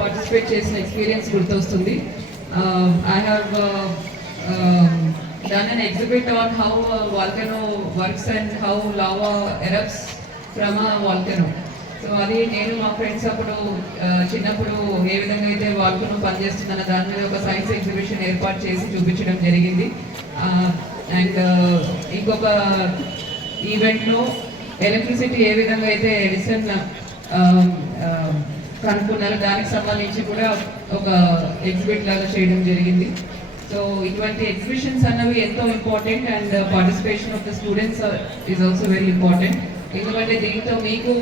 పార్టిసిపేట్ చేసిన ఎక్స్పీరియన్స్ గుర్తొస్తుంది. I have done an exhibit on how a volcano works and how lava erupts from a volcano. So అది నేను మా ఫ్రెండ్స్ అప్పుడు చిన్నప్పుడు ఏ విధంగా అయితే వాల్కనో పనిచేస్తుందన్న దాని మీద ఒక సైన్స్ ఎగ్జిబిషన్ ఏర్పాటు చేసి చూపించడం జరిగింది. అండ్ ఇంకొక ఈవెంట్లో ఎలక్ట్రిసిటీ ఏ విధంగా అయితే ఎడిసన్ కనుక్కున్నారు దానికి సంబంధించి కూడా ఒక ఎగ్జిబిట్ లాగా చేయడం జరిగింది. సో ఇటువంటి ఎగ్జిబిషన్స్ అన్నవి ఎంతో important and participation of the students is also very important. ఎందుకంటే దీంతో మీకు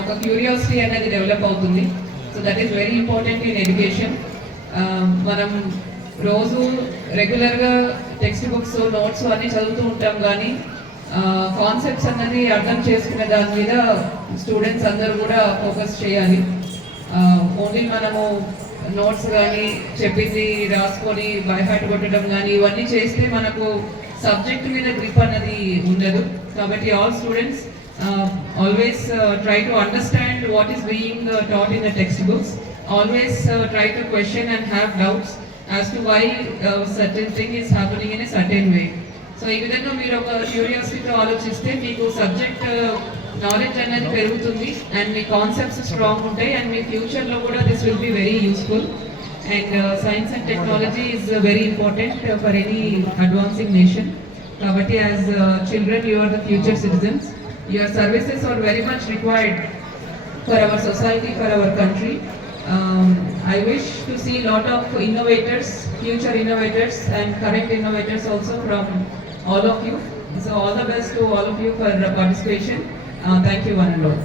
ఒక క్యూరియాసిటీ అనేది డెవలప్ అవుతుంది. So that is very important in education. మనం రోజు రెగ్యులర్గా టెక్స్ట్ బుక్స్ నోట్స్ అన్నీ చదువుతూ ఉంటాం, కానీ కాన్సెప్ట్స్ అన్నది అర్థం చేసుకునే దాని మీద స్టూడెంట్స్ అందరూ కూడా ఫోకస్ చేయాలి. ఓన్లీ మనము నోట్స్ కానీ చెప్పింది రాసుకొని బైహార్ట్ కొట్టడం కానీ ఇవన్నీ చేస్తే మనకు సబ్జెక్ట్ మీద గ్రిప్ అన్నది ఉండదు. కాబట్టి all students always try to understand what is being taught in the textbooks. Always try to question and have doubts as to why certain thing is happening in a certain way. So ఈ విధంగా మీరు ఒక క్యూరియాసిటీతో ఆలోచిస్తే మీకు subject knowledge అనేది పెరుగుతుంది and మీ కాన్సెప్ట్స్ స్ట్రాంగ్ ఉంటాయి అండ్ మీ ఫ్యూచర్లో కూడా this will be very useful. And science and technology is very important for any advancing nation. కాబట్టి as children you are the future citizens. Your services are very much required for our society, for our country. I wish to see a lot of innovators, future innovators and current innovators also from all of you. So all the best to all of you for participation. Thank you one and all.